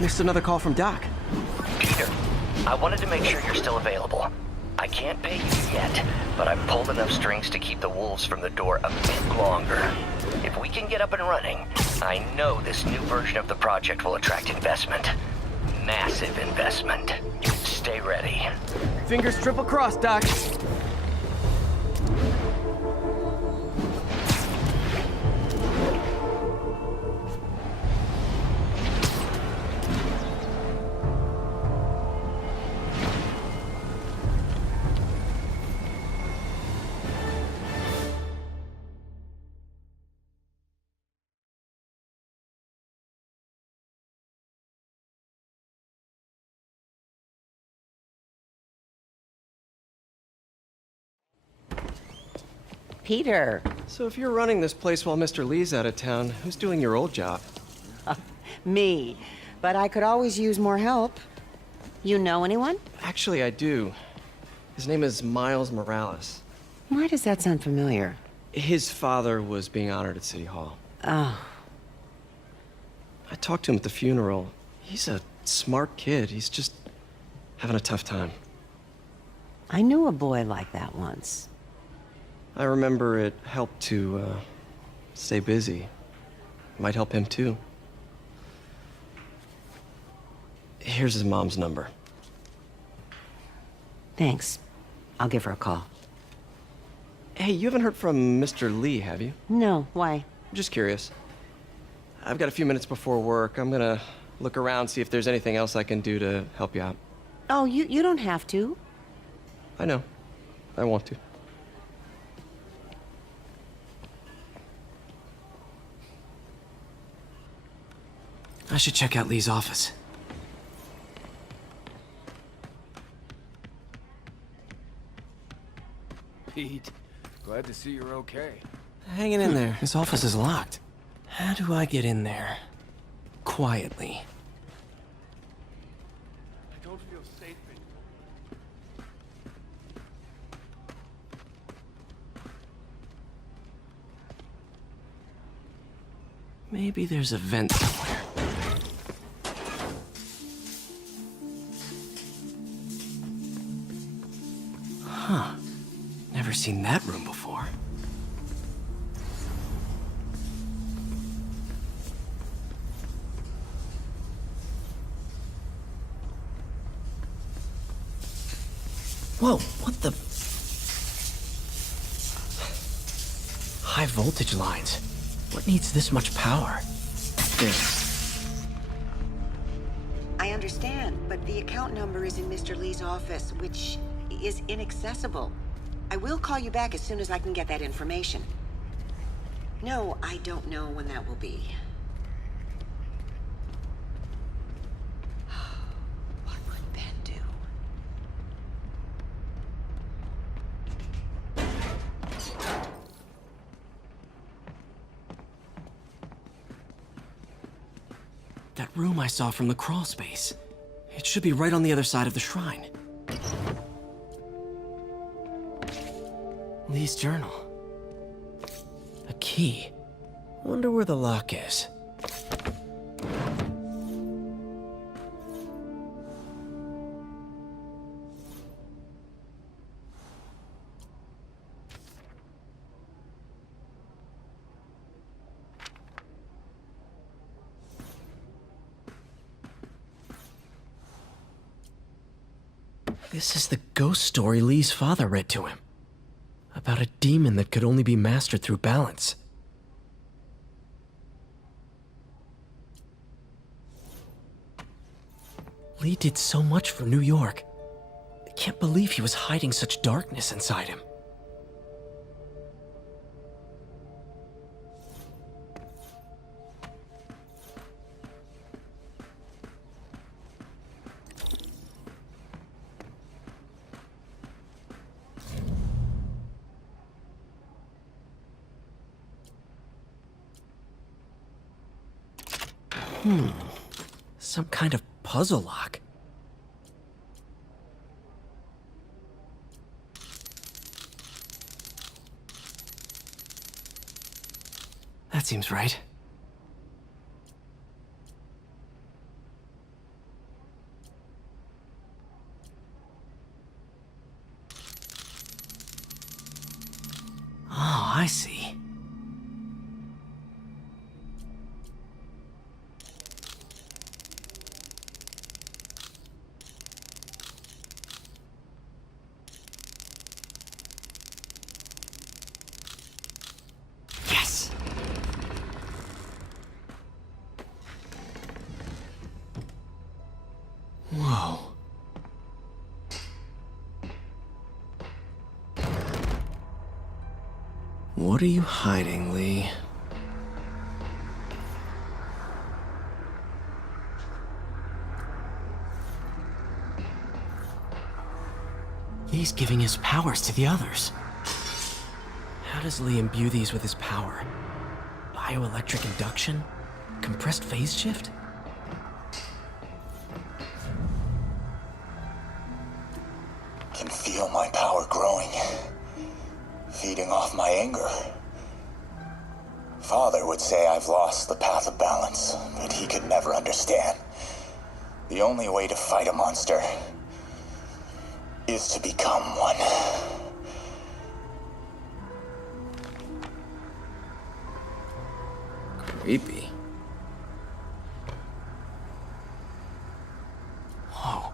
Missed another call from Doc. Peter, I wanted to make sure you're still available. I can't pay you yet, but I've pulled enough strings to keep the wolves from the door a bit longer. If we can get up and running, I know this new version of the project will attract investment. Massive investment. Stay ready. Fingers triple crossed, Doc. Peter. So if you're running this place while Mr. Lee's out of town, who's doing your old job? Me. But I could always use more help. You know anyone? Actually, I do. His name is Miles Morales. Why does that sound familiar? His father was being honored at City Hall. Oh. I talked to him at the funeral. He's a smart kid. He's just having a tough time. I knew a boy like that once. I remember it helped to stay busy. Might help him too. Here's his mom's number. Thanks. I'll give her a call. Hey, you haven't heard from Mr. Lee, have you? No, why? I'm just curious. I've got a few minutes before work. I'm gonna look around, see if there's anything else I can do to help you out. Oh, you don't have to. I know. I want to. I should check out Lee's office. Pete, glad to see you're okay. Hanging in there. His office is locked. How do I get in there? Quietly. I don't feel safe anymore. Maybe there's a vent somewhere. Huh. Never seen that room before. Whoa, what the? High voltage lines. What needs this much power? This. I understand, but the account number is in Mr. Lee's office, which is inaccessible. I will call you back as soon as I can get that information. No, I don't know when that will be. What would Ben do? That room I saw from the crawl space. It should be right on the other side of the shrine. Lee's journal. A key. Wonder where the lock is. This is the ghost story Lee's father read to him. About a demon that could only be mastered through balance. Lee did so much for New York. I can't believe he was hiding such darkness inside him. Some kind of puzzle lock. That seems right. I see. Yes! Whoa. What are you hiding, Lee? Lee's giving his powers to the others. How does Lee imbue these with his power? Bioelectric induction? Compressed phase shift? Can feel my power growing, feeding off my anger. Father would say I've lost the path of balance, but he could never understand. The only way to fight a monster is to become one. Creepy. Whoa.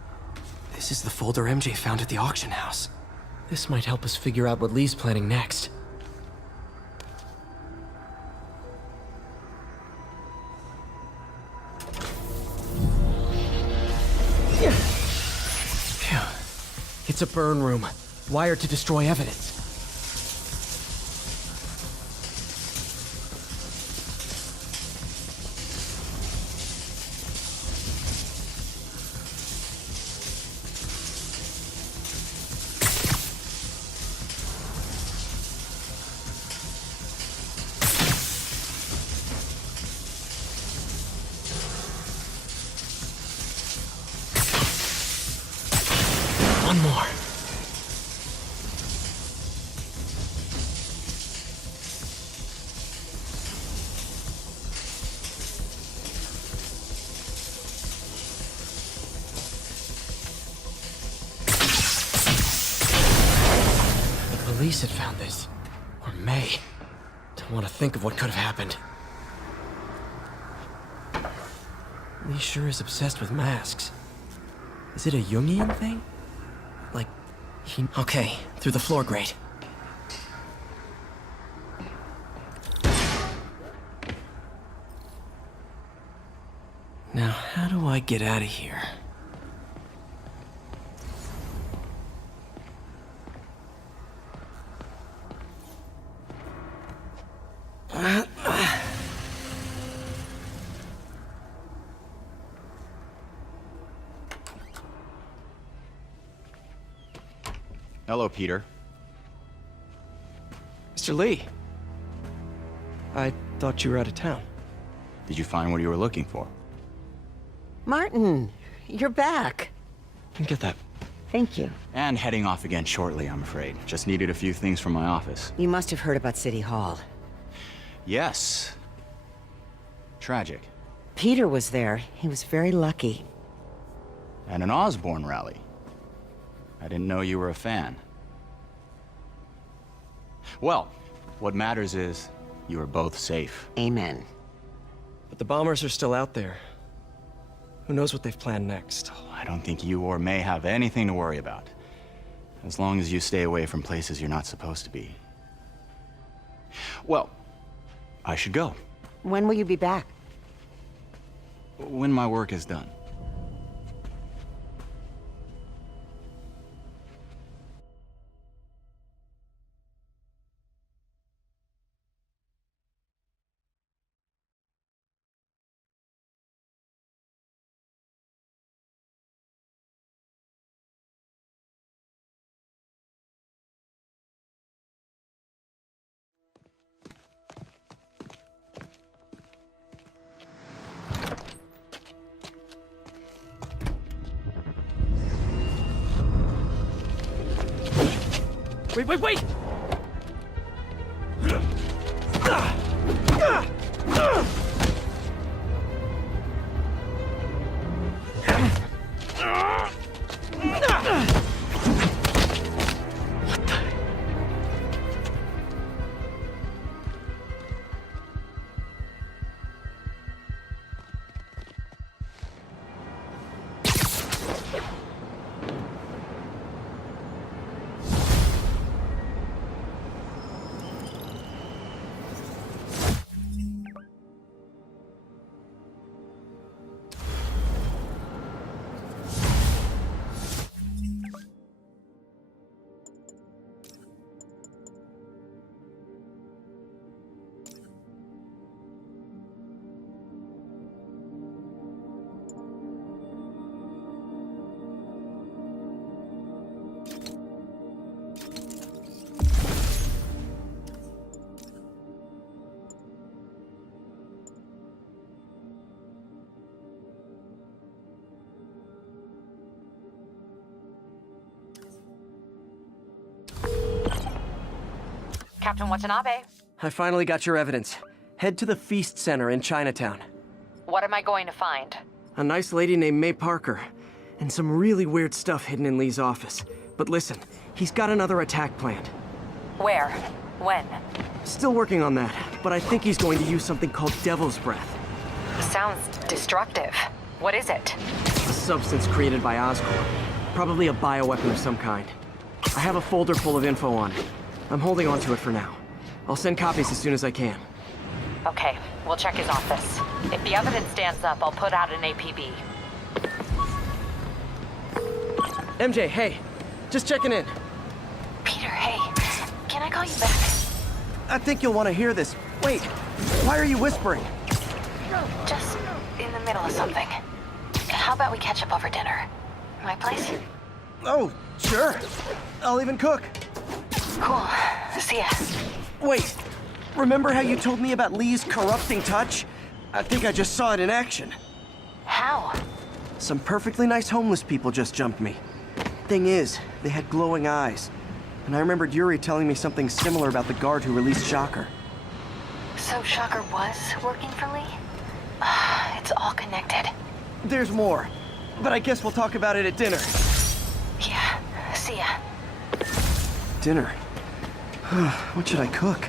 This is the folder MJ found at the auction house. This might help us figure out what Lee's planning next. Phew. It's a burn room, wired to destroy evidence. One more. The police had found this. Or May. Don't want to think of what could have happened. Lee sure is obsessed with masks. Is it a Jungian thing? Like, Okay, through the floor grate. Now, how do I get out of here? Hello, Peter. Mr. Lee. I thought you were out of town. Did you find what you were looking for? Martin, you're back. Get that. Thank you. And heading off again shortly, I'm afraid. Just needed a few things from my office. You must have heard about City Hall. Yes. Tragic. Peter was there. He was very lucky. At an Osborne rally. I didn't know you were a fan. Well, what matters is you are both safe. Amen. But the bombers are still out there. Who knows what they've planned next? I don't think you or May have anything to worry about. As long as you stay away from places you're not supposed to be. Well, I should go. When will you be back? When my work is done. Wait, wait! Captain Watanabe. I finally got your evidence. Head to the Feast Center in Chinatown. What am I going to find? A nice lady named May Parker, and some really weird stuff hidden in Lee's office. But listen, he's got another attack planned. Where? When? Still working on that, but I think he's going to use something called Devil's Breath. Sounds destructive. What is it? A substance created by Oscorp. Probably a bioweapon of some kind. I have a folder full of info on it. I'm holding on to it for now. I'll send copies as soon as I can. Okay, we'll check his office. If the evidence stands up, I'll put out an APB. MJ, hey. Just checking in. Peter, hey. Can I call you back? I think you'll want to hear this. Wait, why are you whispering? Just in the middle of something. How about we catch up over dinner? My place? Oh, sure. I'll even cook. Cool. See ya. Wait, remember how you told me about Lee's corrupting touch? I think I just saw it in action. How? Some perfectly nice homeless people just jumped me. Thing is, they had glowing eyes. And I remembered Yuri telling me something similar about the guard who released Shocker. So Shocker was working for Lee? It's all connected. There's more, but I guess we'll talk about it at dinner. Yeah, see ya. Dinner? What should I cook?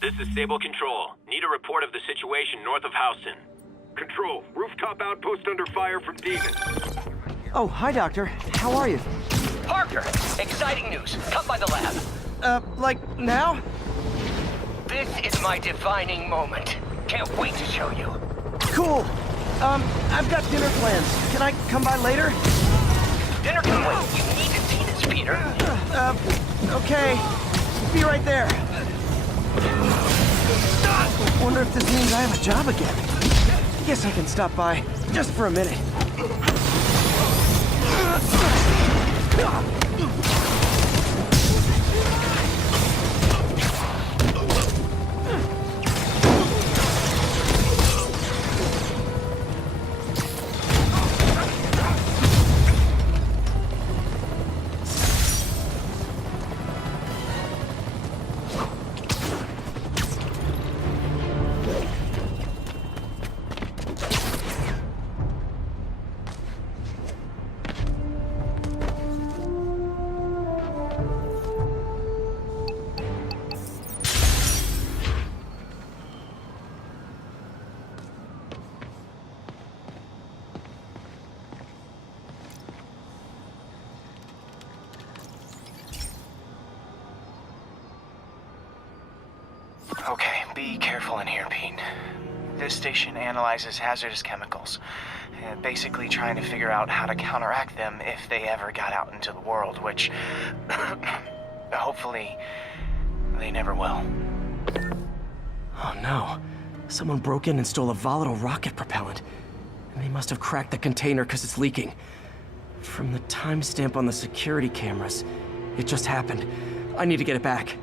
This is Sable Control. Need a report of the situation north of Houston. Control, rooftop outpost under fire from demons. Oh, hi, Doctor. How are you? Parker, exciting news. Come by the lab. Like now? This is my defining moment. Can't wait to show you. Cool. I've got dinner plans. Can I come by later? Dinner can wait. You need to see this, Peter. Okay. Be right there. Wonder if this means I have a job again. Guess I can stop by just for a minute. Okay, be careful in here, Pete. This station analyzes hazardous chemicals, basically trying to figure out how to counteract them if they ever got out into the world, which hopefully they never will. Oh no. Someone broke in and stole a volatile rocket propellant. And they must have cracked the container because it's leaking. From the timestamp on the security cameras, it just happened. I need to get it back.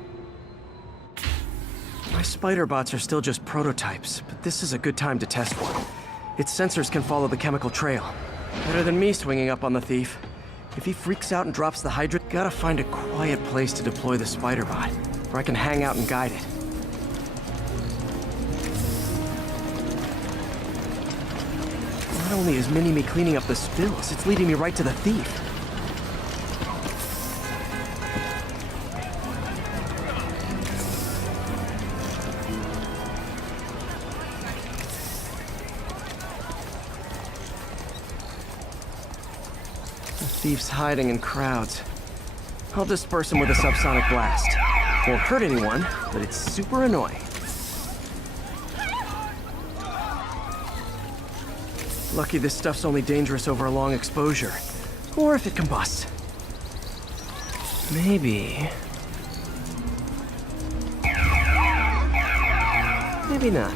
My spider bots are still just prototypes, but this is a good time to test one. Its sensors can follow the chemical trail. Better than me swinging up on the thief. If he freaks out and drops the hydrant, gotta find a quiet place to deploy the spider bot, where I can hang out and guide it. Not only is Mini-Me cleaning up the spills, it's leading me right to the thief. The thief's hiding in crowds. I'll disperse him with a subsonic blast. Won't hurt anyone, but it's super annoying. Lucky this stuff's only dangerous over a long exposure. Or if it combusts. Maybe... maybe not.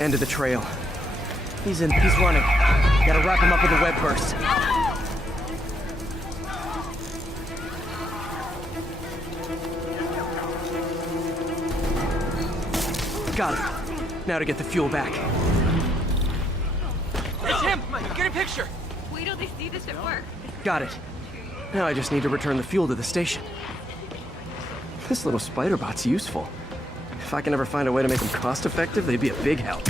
End of the trail. He's running. Gotta wrap him up with a web burst. Got it. Now to get the fuel back. It's him! Get a picture! Wait till they see this at work. Got it. Now I just need to return the fuel to the station. This little spider bot's useful. If I can ever find a way to make them cost-effective, they'd be a big help.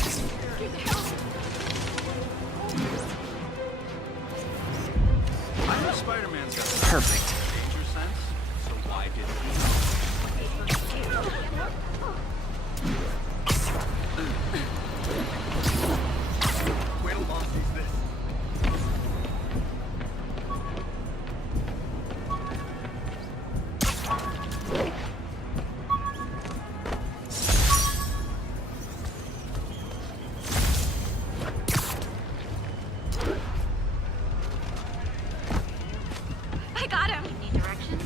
I know Spider-Man's got a Perfect. danger sense, so why didn't he? Wait till Mom sees this. I got him. Need directions?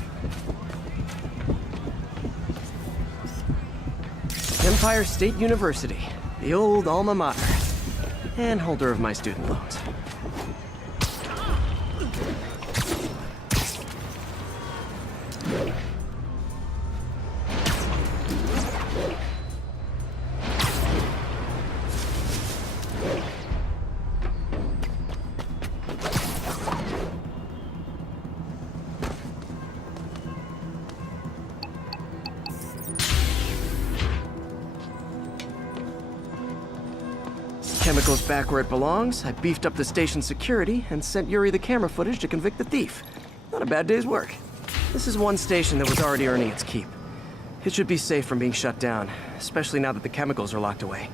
Empire State University, the old alma mater, and holder of my student loans. Chemicals back where it belongs. I beefed up the station's security and sent Yuri the camera footage to convict the thief. Not a bad day's work. This is one station that was already earning its keep. It should be safe from being shut down, especially now that the chemicals are locked away.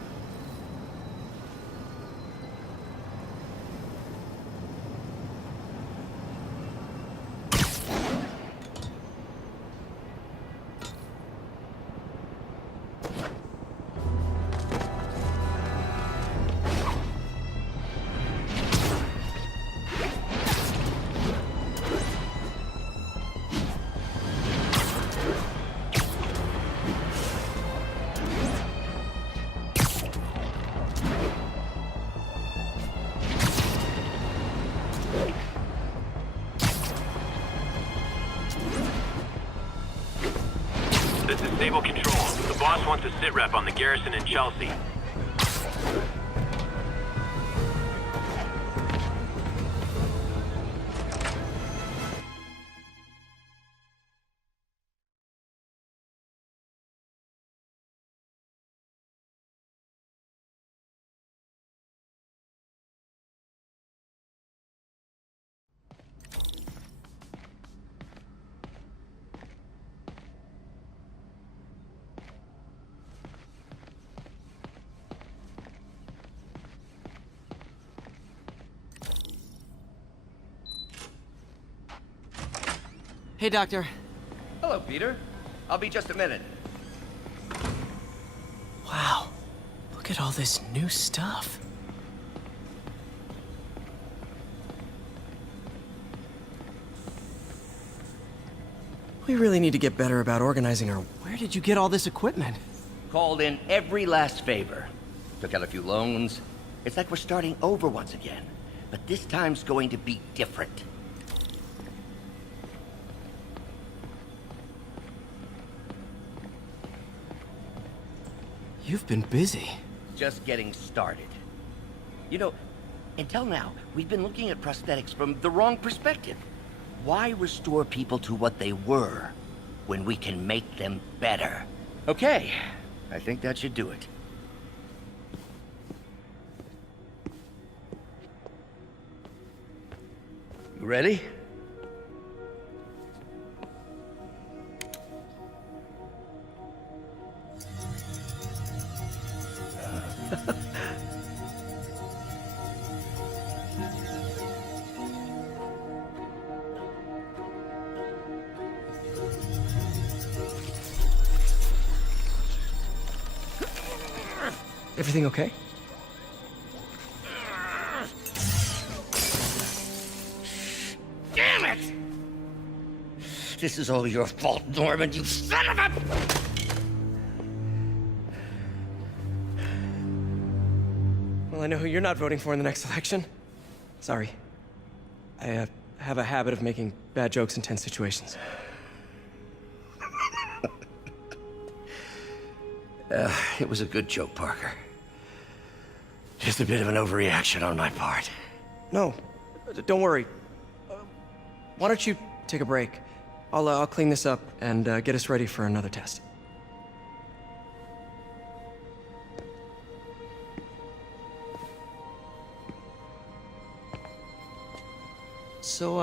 This is Stable Control. The boss wants a sit rep on the garrison in Chelsea. Hey, Doctor. Hello, Peter. I'll be just a minute. Wow. Look at all this new stuff. We really need to get better about organizing our... Where did you get all this equipment? Called in every last favor. Took out a few loans. It's like we're starting over once again. But this time's going to be different. You've been busy. Just getting started. You know, until now, we've been looking at prosthetics from the wrong perspective. Why restore people to what they were when we can make them better? Okay, I think that should do it. You ready? Everything okay? Damn it! This is all your fault, Norman, you son of a... Well, I know who you're not voting for in the next election. Sorry. I have a habit of making bad jokes in tense situations. It was a good joke, Parker. Just a bit of an overreaction on my part. No, don't worry. Why don't you take a break? I'll clean this up and get us ready for another test. So,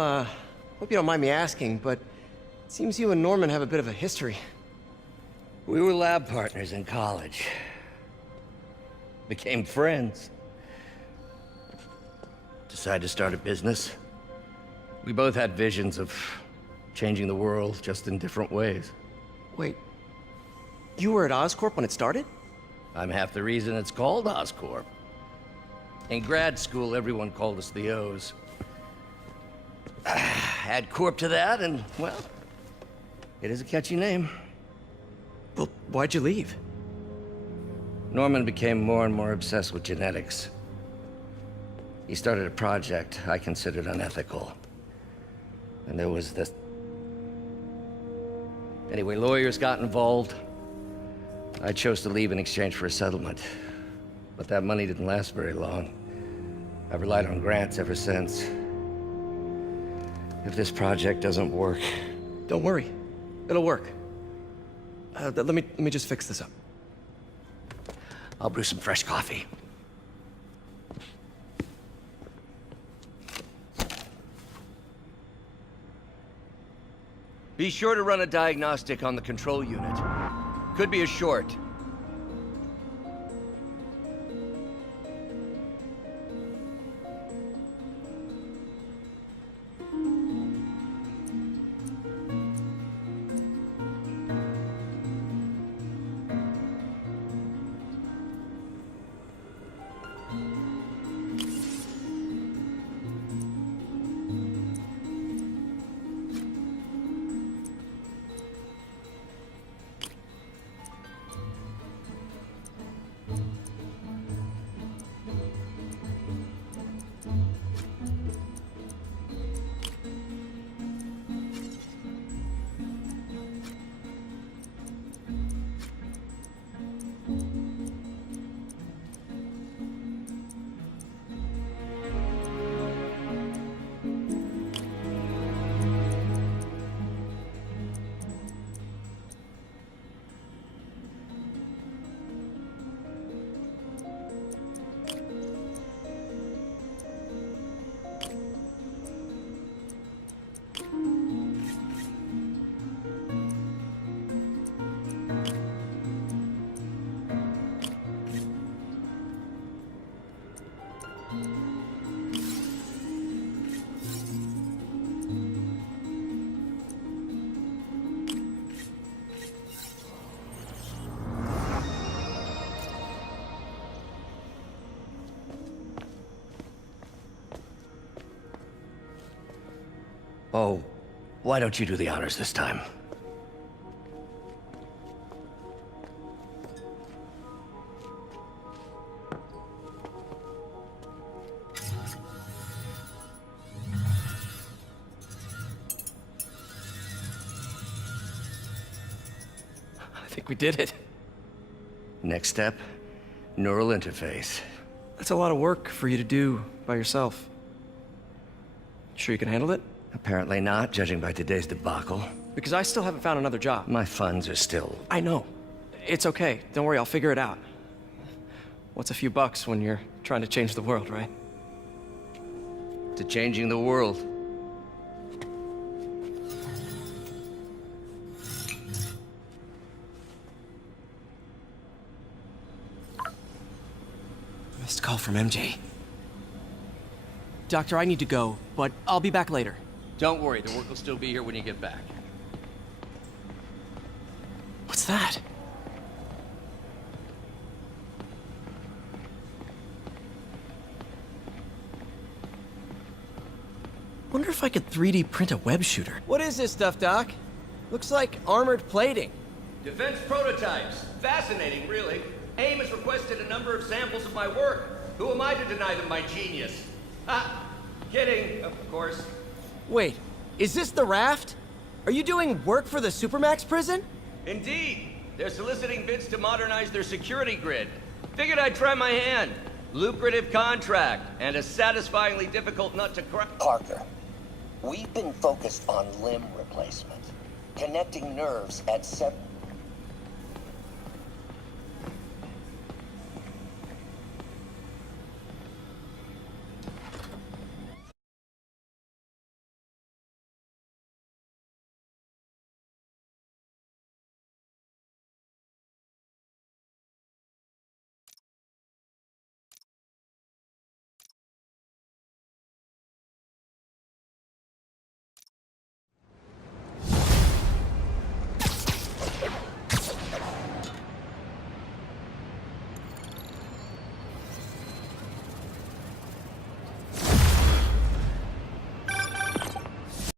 hope you don't mind me asking, but it seems you and Norman have a bit of a history. We were lab partners in college. Became friends. Decided to start a business. We both had visions of changing the world, just in different ways. Wait, you were at Oscorp when it started? I'm half the reason it's called Oscorp. In grad school, everyone called us the O's. Add Corp to that, and, well, it is a catchy name. Well, why'd you leave? Norman became more and more obsessed with genetics. He started a project I considered unethical. And there was this... Anyway, lawyers got involved. I chose to leave in exchange for a settlement. But that money didn't last very long. I've relied on grants ever since. If this project doesn't work... Don't worry. It'll work. Let me just fix this up. I'll brew some fresh coffee. Be sure to run a diagnostic on the control unit. Could be a short. Oh, why don't you do the honors this time? I think we did it. Next step, neural interface. That's a lot of work for you to do by yourself. Sure you can handle it? Apparently not, judging by today's debacle. Because I still haven't found another job. My funds are still... I know. It's okay. Don't worry, I'll figure it out. What's a few bucks when you're trying to change the world, right? to changing the world. Missed call from MJ. Doctor, I need to go, but I'll be back later. Don't worry, the work will still be here when you get back. What's that? Wonder if I could 3D print a web shooter. What is this stuff, Doc? Looks like armored plating. Defense prototypes. Fascinating, really. AIM has requested a number of samples of my work. Who am I to deny them my genius? Ah, kidding, of course. Wait, is this the raft? Are you doing work for the Supermax prison? Indeed. They're soliciting bids to modernize their security grid. Figured I'd try my hand. Lucrative contract, and a satisfyingly difficult nut to crack. Parker, we've been focused on limb replacement, connecting nerves at